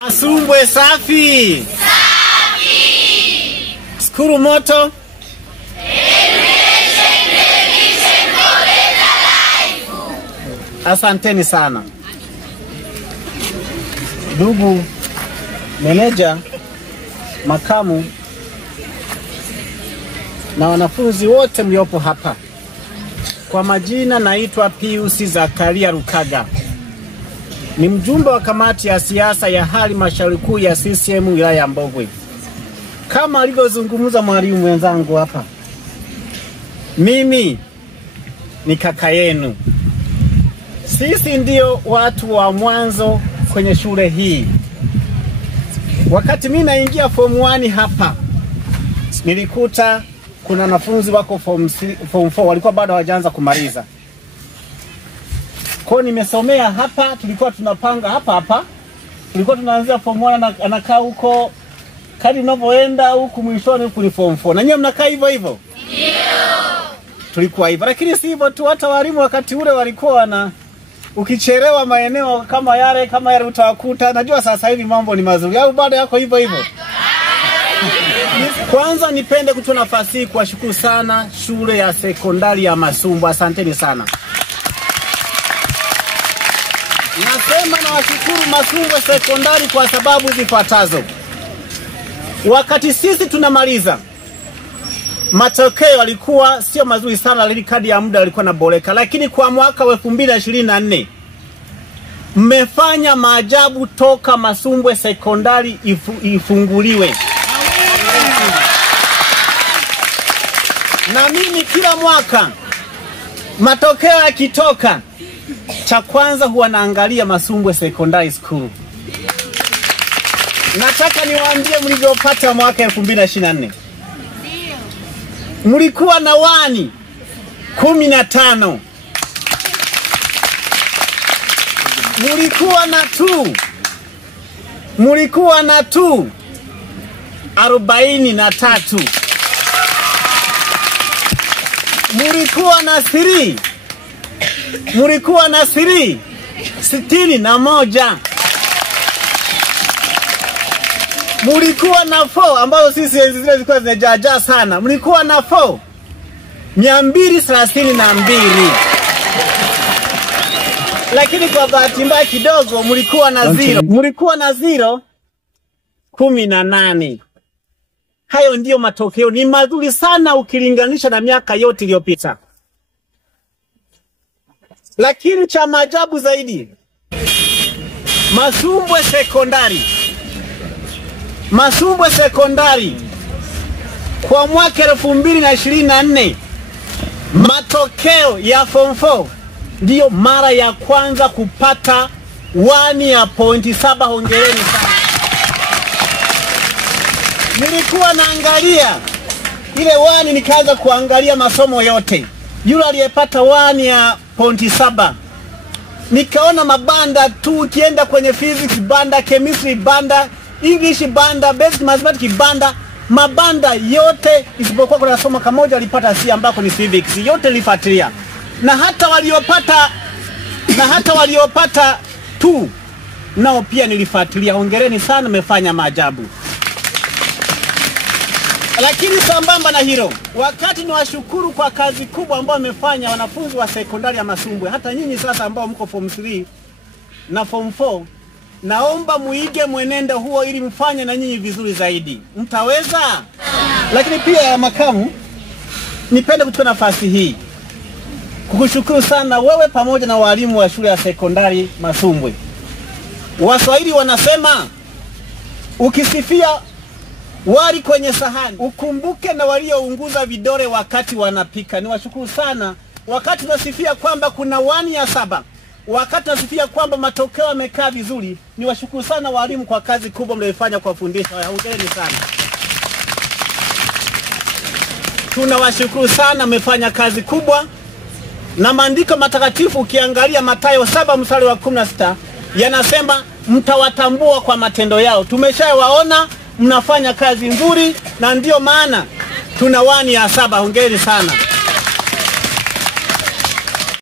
Masumbwe safi. Safi. Skuru moto. Asanteni sana. Ndugu meneja, makamu na wanafunzi wote mliopo hapa. Kwa majina naitwa Pius Zakaria Rukaga. Ni mjumbe wa kamati ya siasa ya halmashauri kuu ya CCM wilaya ya Mbogwe. Kama alivyozungumza mwalimu wenzangu hapa, mimi ni kaka yenu. Sisi ndio watu wa mwanzo kwenye shule hii. Wakati mimi naingia form 1 hapa, nilikuta kuna wanafunzi wako form 4 walikuwa bado hawajaanza kumaliza. Kwa nimesomea hapa, tulikuwa tunapanga hapa. Tulikuwa tunaanzia form 1 anakaa huko, kadri unavyoenda huku mwishoni huku ni form 4. Na nyinyi mnakaa hivyo hivyo? Ndio. Tulikuwa hivyo, lakini si hivyo tu, hata walimu wakati ule walikuwa ukichelewa maeneo kama yale utawakuta. Najua sasa hivi mambo ni mazuri, au bado yako hivyo hivyo? Kwanza nipende kutoa nafasi hii kuwashukuru sana shule ya sekondari ya Masumbwe. Asanteni sana. Nasema na washukuru Masumbwe sekondari kwa sababu zifuatazo. Wakati sisi tunamaliza, matokeo yalikuwa sio mazuri sana, ili kadi ya muda yalikuwa naboreka, lakini kwa mwaka wa 2024 mmefanya maajabu toka Masumbwe sekondari ifunguliwe. Na mimi kila mwaka matokeo yakitoka, cha kwanza huwa naangalia Masumbwe Secondary School. Nataka niwaambie mlivyopata mwaka 2024. Mlikuwa na 1 15. Mlikuwa na 2. Mlikuwa na 2 43. Mlikuwa na 3. Mlikuwa na 3 61. Mlikuwa na 4 ambazo sisi zile zilikuwa zinajaja sana. Mlikuwa na 4 232. Lakini kwa bahati mbaya kidogo mlikuwa na 0. Mlikuwa na 0 18. Hayo ndiyo matokeo, ni mazuri sana ukilinganisha na miaka yote iliyopita. Lakini cha maajabu zaidi, Masumbwe sekondari kwa mwaka 2024 matokeo ya form 4 ndiyo mara ya kwanza kupata 1.7. Hongereni sana. Nilikuwa naangalia ile 1, nikaanza kuangalia masomo yote. Yule aliyepata 1.7 nikaona mabanda tu, ukienda kwenye physics banda, chemistry banda, English banda, basic mathematics banda, mabanda yote isipokuwa kuna somo kamoja alipata C ambako ni civics. Yote nilifuatilia. Na hata waliopata 2 nao pia nilifuatilia. Hongereni sana, mmefanya maajabu. Lakini sambamba na hilo, wakati niwashukuru kwa kazi kubwa ambayo wamefanya wanafunzi wa sekondari ya Masumbwe, hata nyinyi sasa ambao mko form 3 na form 4, naomba muige mwenendo huo ili mfanye na nyinyi vizuri zaidi. Mtaweza? Lakini pia makamu, nipende kuchukua nafasi hii kukushukuru sana wewe pamoja na walimu wa shule ya sekondari Masumbwe. Waswahili wanasema ukisifia wali kwenye sahani ukumbuke na waliounguza vidole wakati wanapika. Niwashukuru sana wakati nasifia kwamba kuna 1 ya 7, wakati nasifia kwamba matokeo yamekaa vizuri. Niwashukuru sana walimu kwa kazi kubwa mlioifanya kwa fundisha. Hongereni sana. Tunawashukuru sana, mmefanya kazi kubwa. Na maandiko matakatifu ukiangalia Mathayo 7 mstari wa 16 yanasema mtawatambua kwa matendo yao. Tumeshawaona mnafanya kazi nzuri, na ndio maana tuna 1 ya 7. Hongereni sana.